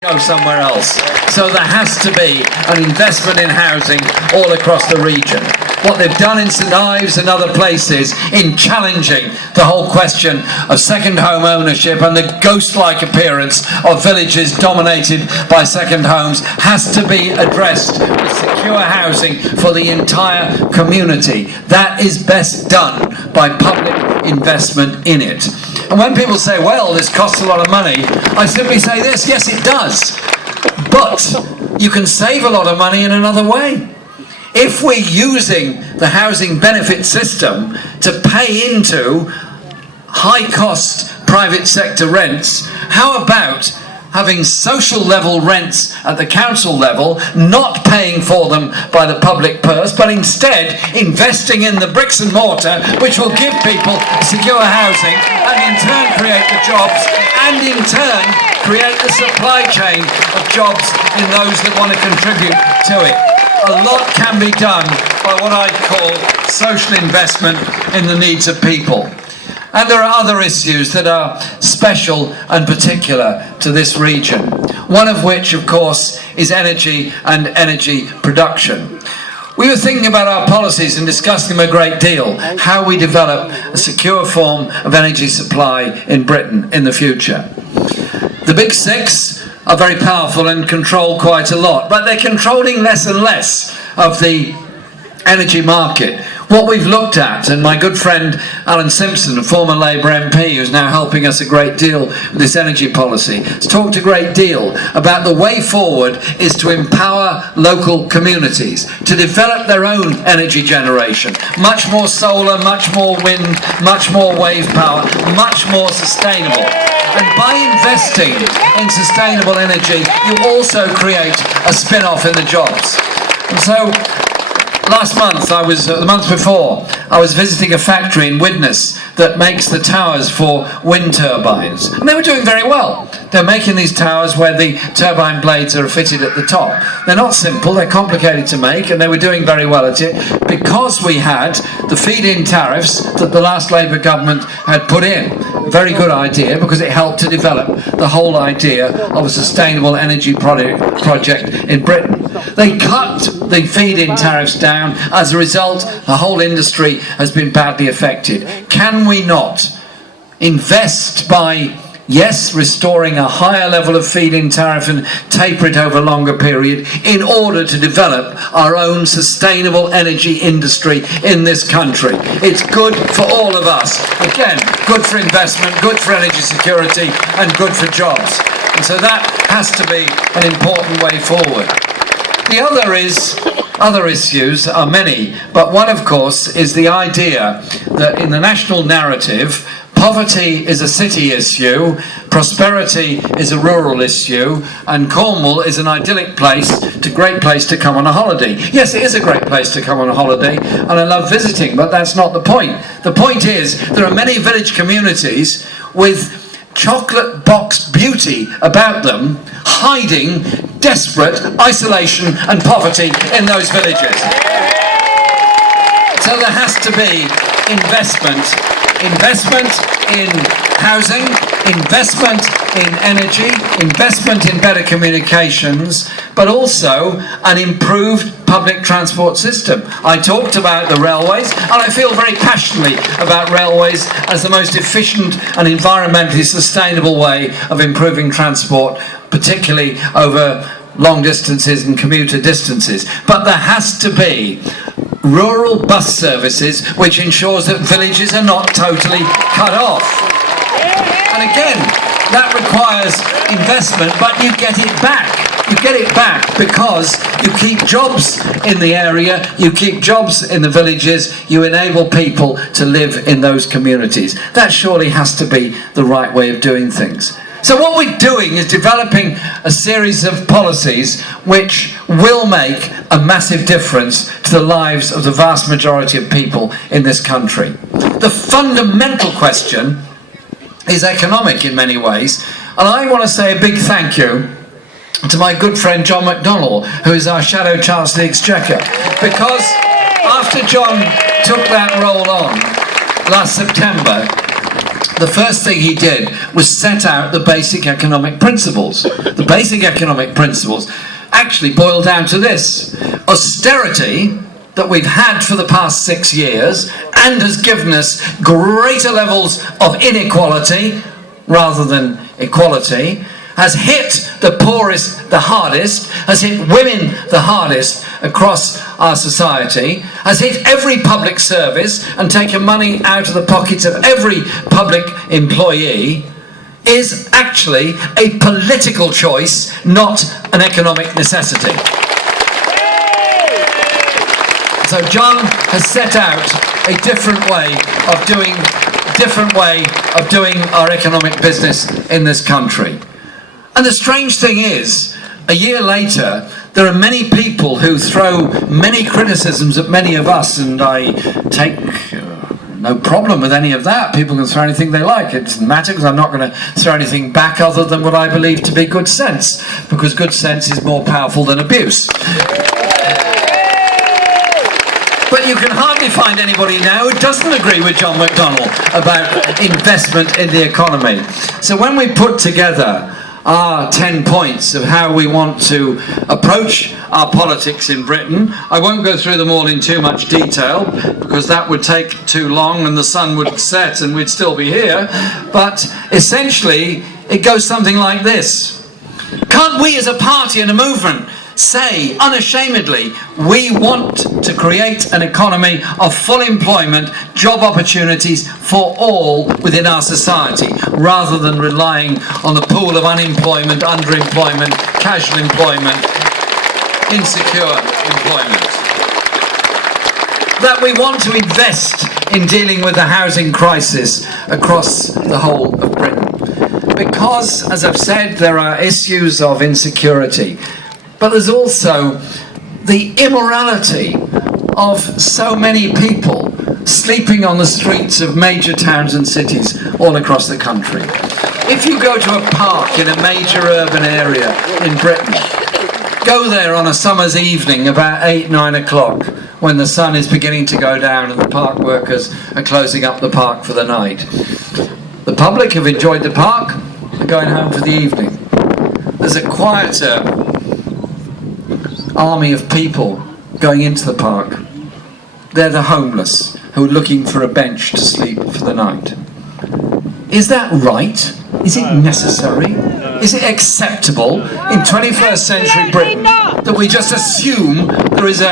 go somewhere else. So there has to be an investment in housing all across the region. What they've done in St Ives and other places in challenging the whole question of second home ownership and the ghost-like appearance of villages dominated by second homes has to be addressed with secure housing for the entire community. That is best done by public investment in it. And when people say, well, this costs a lot of money, I simply say this: yes, it does. But you can save a lot of money in another way. If we're using the housing benefit system to pay into high-cost private sector rents, how about having social level rents at the council level, not paying for them by the public purse, but instead investing in the bricks and mortar, which will give people secure housing and in turn create the jobs and in turn create the supply chain of jobs in those that want to contribute to it. A lot can be done by what I call social investment in the needs of people. And there are other issues that are special and particular to this region. One of which, of course, is energy and energy production. We were thinking about our policies and discussing them a great deal, how we develop a secure form of energy supply in Britain in the future. The big six are very powerful and control quite a lot, but they're controlling less and less of the energy market. What we've looked at, and my good friend Alan Simpson, a former Labour MP who's now helping us a great deal with this energy policy, has talked a great deal about the way forward is to empower local communities to develop their own energy generation. Much more solar, much more wind, much more wave power, much more sustainable. And by investing in sustainable energy, you also create a spin-off in the jobs. And so, last month, the month before, I was visiting a factory in Widnes that makes the towers for wind turbines. And they were doing very well. They're making these towers where the turbine blades are fitted at the top. They're not simple, they're complicated to make, and they were doing very well at it because we had the feed-in tariffs that the last Labour government had put in. Very good idea, because it helped to develop the whole idea of a sustainable energy project in Britain. They cut the feed-in tariffs down. As a result, the whole industry has been badly affected. Can we not invest by, yes, restoring a higher level of feed-in tariff and taper it over a longer period in order to develop our own sustainable energy industry in this country? It's good for all of us. Again, good for investment, good for energy security, and good for jobs. And so that has to be an important way forward. The other issues are many, but one, of course, is the idea that in the national narrative, poverty is a city issue, prosperity is a rural issue, and Cornwall is an idyllic place, great place to come on a holiday. Yes, it is a great place to come on a holiday, and I love visiting, but that's not the point. The point is, there are many village communities with chocolate box beauty about them, hiding desperate isolation and poverty in those villages. So there has to be investment in housing, investment in energy, investment in better communications, but also an improved public transport system. I talked about the railways, and I feel very passionately about railways as the most efficient and environmentally sustainable way of improving transport, particularly over long distances and commuter distances. But there has to be rural bus services which ensures that villages are not totally cut off. And again, that requires investment, but you get it back. You get it back because you keep jobs in the area, you keep jobs in the villages, you enable people to live in those communities. That surely has to be the right way of doing things. So what we're doing is developing a series of policies which will make a massive difference to the lives of the vast majority of people in this country. The fundamental question is economic in many ways, and I want to say a big thank you to my good friend John McDonnell, who is our Shadow Chancellor of the Exchequer, because after John took that role on last September, the first thing he did was set out the basic economic principles. The basic economic principles actually boil down to this: austerity that we've had for the past 6 years and has given us greater levels of inequality rather than equality, has hit the poorest the hardest, has hit women the hardest across our society, has hit every public service and taken money out of the pockets of every public employee, is actually a political choice, not an economic necessity. So John has set out a different way of doing our economic business in this country. And the strange thing is, a year later, there are many people who throw many criticisms at many of us, and I take no problem with any of that. People can throw anything they like. It doesn't matter, because I'm not going to throw anything back other than what I believe to be good sense, because good sense is more powerful than abuse. But you can hardly find anybody now who doesn't agree with John McDonnell about investment in the economy. So when we put together our 10 points of how we want to approach our politics in Britain, I won't go through them all in too much detail, because that would take too long and the sun would set and we'd still be here. But essentially, it goes something like this. Can't we as a party and a movement say unashamedly we want to create an economy of full employment, job opportunities for all within our society, rather than relying on the pool of unemployment, underemployment, casual employment, insecure employment? That we want to invest in dealing with the housing crisis across the whole of Britain. Because, as I've said, there are issues of insecurity, but there's also the immorality of so many people sleeping on the streets of major towns and cities all across the country. If you go to a park in a major urban area in Britain, go there on a summer's evening about 8-9 o'clock when the sun is beginning to go down and the park workers are closing up the park for the night. The public have enjoyed the park, are going home for the evening. There's a quieter army of people going into the park. They're the homeless who are looking for a bench to sleep for the night. Is that right? Is it necessary? Is it acceptable in 21st century Britain that we just assume there is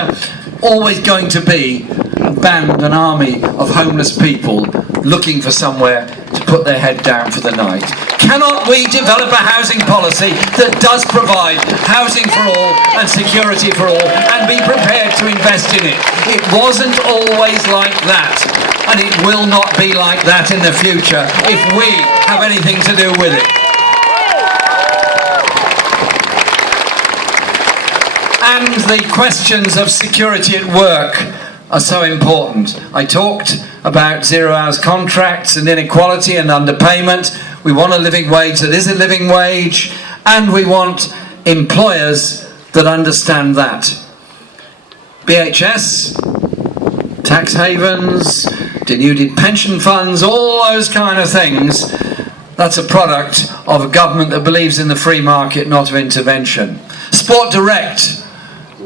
always going to be a band, an army of homeless people looking for somewhere to put their head down for the night? Cannot we develop a housing policy that does provide housing for all and security for all, and be prepared to invest in it? It wasn't always like that, and it will not be like that in the future if we have anything to do with it. And the questions of security at work are so important. I talked about 0 hours contracts and inequality and underpayment. We want a living wage that is a living wage, and we want employers that understand that. BHS, tax havens, denuded pension funds, all those kind of things, that's a product of a government that believes in the free market, not of intervention. Sport Direct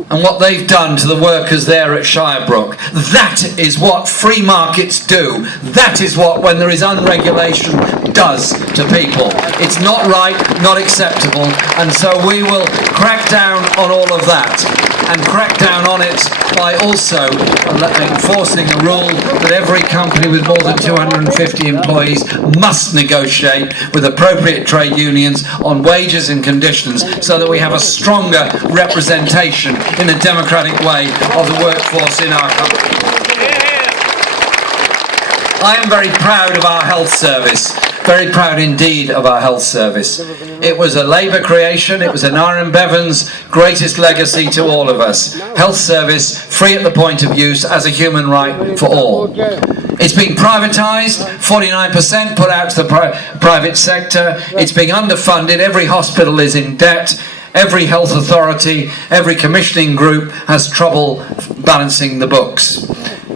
and what they've done to the workers there at Shirebrook, that is what free markets do. That is what, when there is unregulation, does to people. It's not right, not acceptable, and so we will crack down on all of that, and crack down on it by also enforcing a rule that every company with more than 250 employees must negotiate with appropriate trade unions on wages and conditions, so that we have a stronger representation in a democratic way of the workforce in our country. I am very proud of our health service. Very proud indeed of our health service. It was a Labour creation. It was an Aaron Bevan's greatest legacy to all of us. Health service, free at the point of use, as a human right for all. It's been privatised, 49% put out to the private sector. It's being underfunded. Every hospital is in debt. Every health authority, every commissioning group has trouble balancing the books.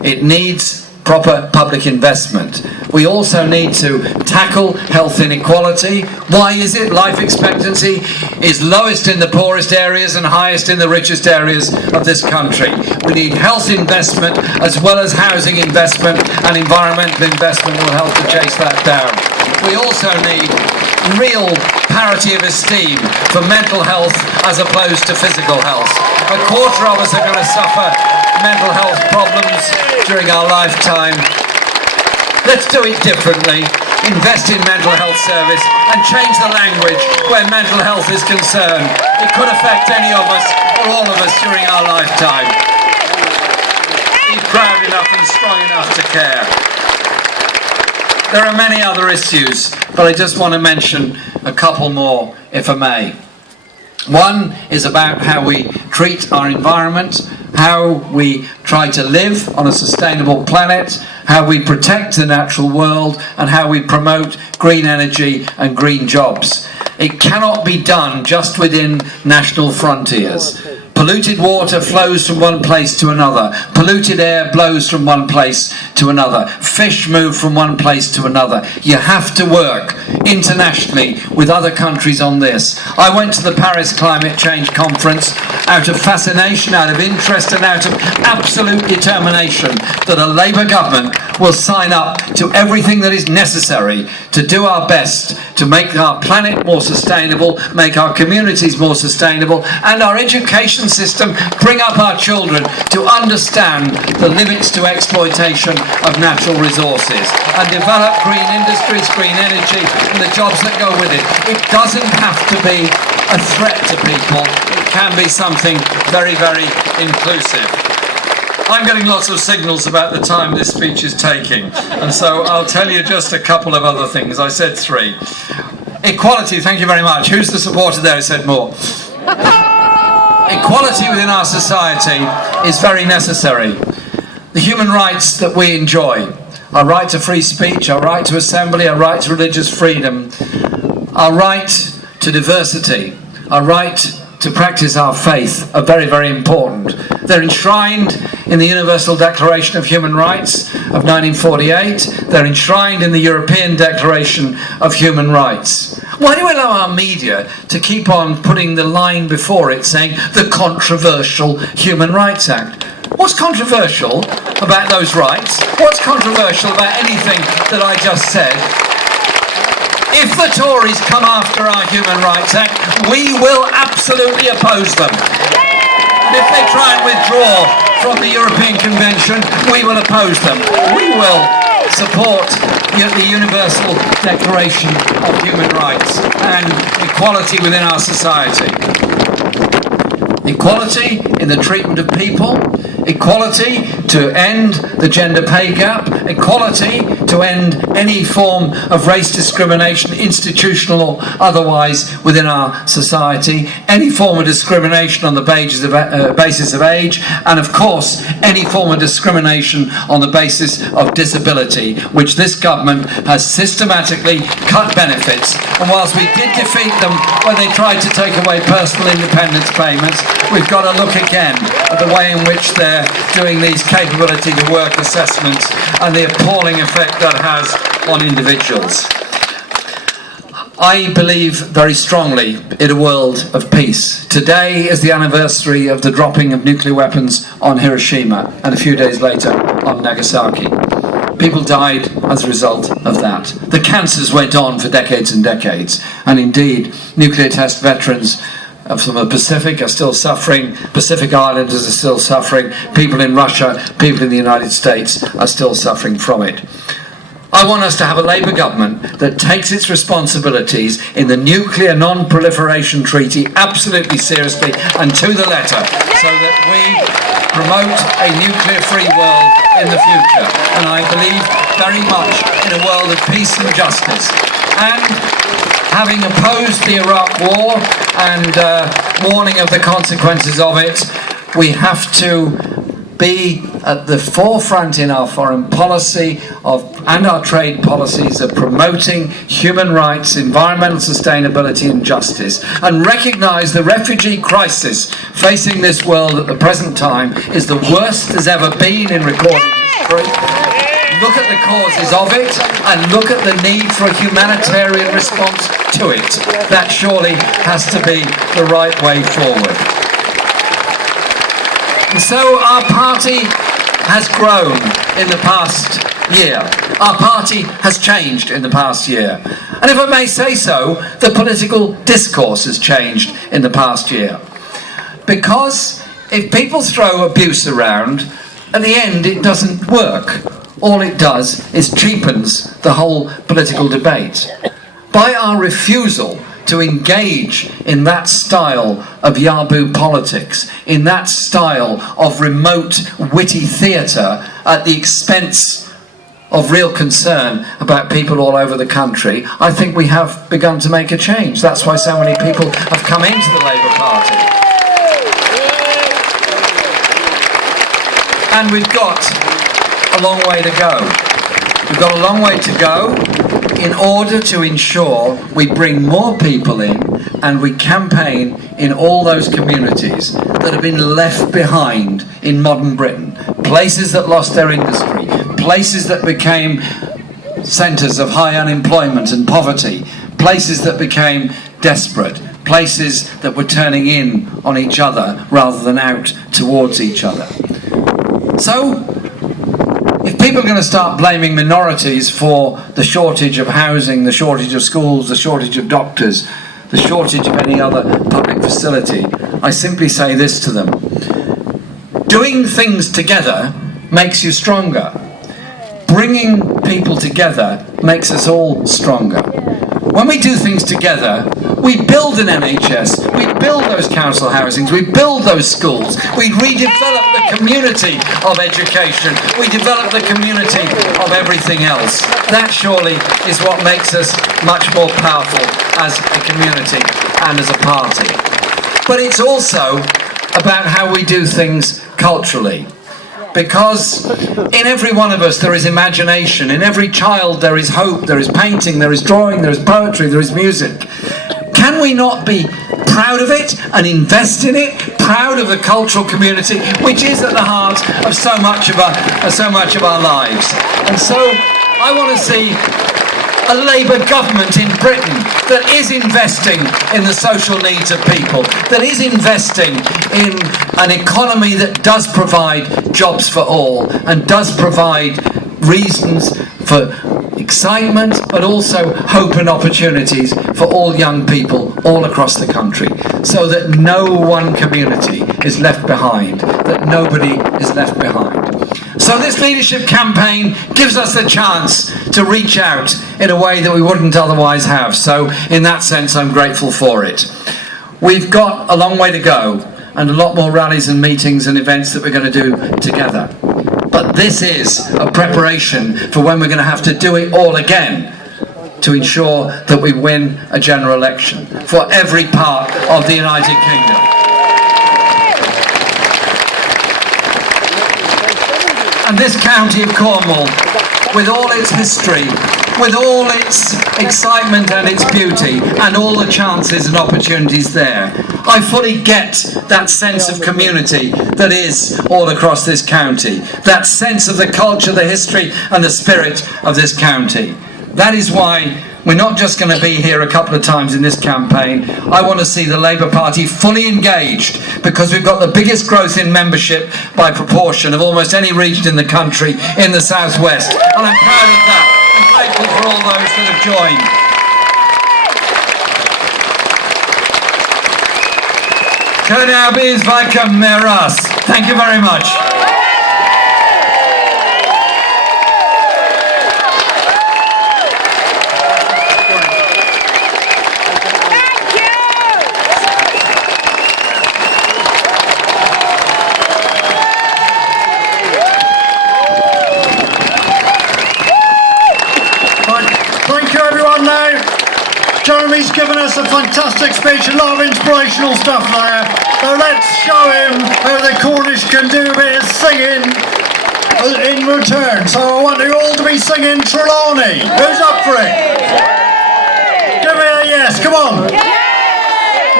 It needs proper public investment. We also need to tackle health inequality. Why is it life expectancy is lowest in the poorest areas and highest in the richest areas of this country? We need health investment as well as housing investment, and environmental investment will help to chase that down. We also need real parity of esteem for mental health as opposed to physical health. A quarter of us are going to suffer mental health problems during our lifetime. Let's do it differently. Invest in mental health service and change the language where mental health is concerned. It could affect any of us or all of us during our lifetime. Be proud enough and strong enough to care. There are many other issues, but I just want to mention a couple more, if I may. One is about how we treat our environment, how we try to live on a sustainable planet, how we protect the natural world, and how we promote green energy and green jobs. It cannot be done just within national frontiers. Polluted water flows from one place to another. Polluted air blows from one place to another. Fish move from one place to another. You have to work internationally with other countries on this. I went to the Paris Climate Change Conference out of fascination, out of interest, and out of absolute determination that a Labour government will sign up to everything that is necessary to do our best to make our planet more sustainable, make our communities more sustainable, and our education system bring up our children to understand the limits to exploitation of natural resources and develop green industries, green energy, and the jobs that go with it. It doesn't have to be a threat to people. It can be something very, very inclusive. I'm getting lots of signals about the time this speech is taking, and so I'll tell you just a couple of other things. I said 3. Equality, thank you very much. Who's the supporter there who said more? Equality within our society is very necessary. The human rights that we enjoy, our right to free speech, our right to assembly, our right to religious freedom, our right to diversity, our right to practice our faith are very, very important. They're enshrined in the Universal Declaration of Human Rights of 1948. They're enshrined in the European Declaration of Human Rights. Why do we allow our media to keep on putting the line before it saying the controversial Human Rights Act? What's controversial about those rights? What's controversial about anything that I just said? If the Tories come after our Human Rights Act, we will absolutely oppose them. And if they try and withdraw from the European Convention, we will oppose them. We will support the Universal Declaration of Human Rights and equality within our society. Equality in the treatment of people, equality to end the gender pay gap, equality to end any form of race discrimination, institutional or otherwise, within our society, any form of discrimination on the basis of age, and of course any form of discrimination on the basis of disability, which this government has systematically cut benefits. And whilst we did defeat them when they tried to take away personal independence payments, we've got to look again at the way in which they're doing these capability to work assessments and the appalling effect that has on individuals. I believe very strongly in a world of peace. Today is the anniversary of the dropping of nuclear weapons on Hiroshima, and a few days later on Nagasaki. People died as a result of that. The cancers went on for decades and decades, and indeed nuclear test veterans from the Pacific are still suffering, Pacific Islanders are still suffering, people in Russia, people in the United States are still suffering from it. I want us to have a Labour government that takes its responsibilities in the Nuclear Non-Proliferation Treaty absolutely seriously and to the letter, so that we promote a nuclear-free world in the future. And I believe very much in a world of peace and justice. And having opposed the Iraq War and warning of the consequences of it, we have to be at the forefront in our foreign policy and our trade policies of promoting human rights, environmental sustainability and justice, and recognise the refugee crisis facing this world at the present time is the worst there's ever been in recorded history. look at the causes of it, and look at the need for a humanitarian response to it. That surely has to be the right way forward. And so our party has grown in the past year. Our party has changed in the past year. And if I may say so, the political discourse has changed in the past year. Because if people throw abuse around, at the end it doesn't work. All it does is cheapens the whole political debate. By our refusal to engage in that style of Yahoo politics, in that style of remote, witty theatre at the expense of real concern about people all over the country, I think we have begun to make a change. That's why so many people have come into the Labour Party. And we've got a long way to go. We've got a long way to go in order to ensure we bring more people in and we campaign in all those communities that have been left behind in modern Britain. Places that lost their industry, places that became centres of high unemployment and poverty, places that became desperate, places that were turning in on each other rather than out towards each other. So, if people are going to start blaming minorities for the shortage of housing, the shortage of schools, the shortage of doctors, the shortage of any other public facility, I simply say this to them. Doing things together makes you stronger. Bringing people together makes us all stronger. When we do things together, we build an NHS, we build those council housings, we build those schools, we redevelop the community of education, we develop the community of everything else. That surely is what makes us much more powerful as a community and as a party. But it's also about how we do things culturally. Because in every one of us there is imagination, in every child there is hope, there is painting, there is drawing, there is poetry, there is music. Can we not be proud of it and invest in it, proud of the cultural community, which is at the heart of so much of our lives? And so I want to see a Labour government in Britain that is investing in the social needs of people, that is investing in an economy that does provide jobs for all and does provide reasons for excitement, but also hope and opportunities for all young people all across the country, so that no one community is left behind, that nobody is left behind. So this leadership campaign gives us the chance to reach out in a way that we wouldn't otherwise have. So in that sense, I'm grateful for it. We've got a long way to go and a lot more rallies and meetings and events that we're going to do together. But this is a preparation for when we're going to have to do it all again to ensure that we win a general election for every part of the United Kingdom. And this county of Cornwall, with all its history, with all its excitement and its beauty, and all the chances and opportunities there, I fully get that sense of community that is all across this county, that sense of the culture, the history and the spirit of this county. That is why we're not just going to be here a couple of times in this campaign. I want to see the Labour Party fully engaged, because we've got the biggest growth in membership by proportion of almost any region in the country in the southwest. And I'm proud of that and grateful for all those that have joined. Cynnar Bys Vaicum Meras. Thank you very much. Jeremy's given us a fantastic speech, a lot of inspirational stuff there. So let's show him how the Cornish can do a bit of singing in return. So I want you all to be singing Trelawney. Who's up for it? Give me a yes, come on.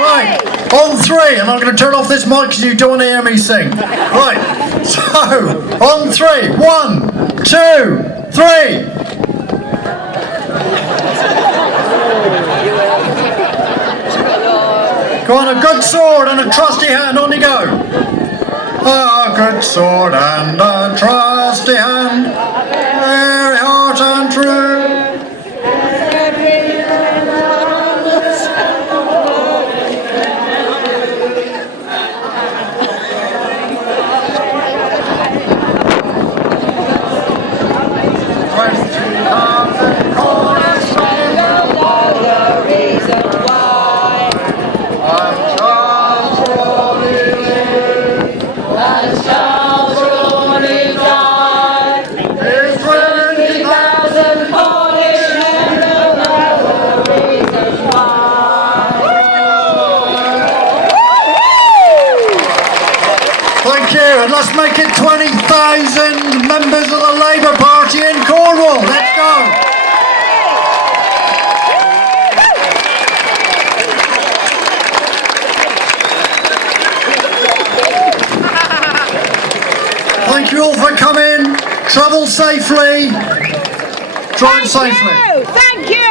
Right, on three, and I'm going to turn off this mic because you don't want to hear me sing. Right, so on three, 1, 2, 3. Go on, a good sword and a trusty hand, on you go. A good sword and a trusty hand, very heart and true. Thank you, and let's make it 20,000 members of the Labour Party in Cornwall. Let's go. Thank you all for coming. Travel safely. Drive safely. Thank you.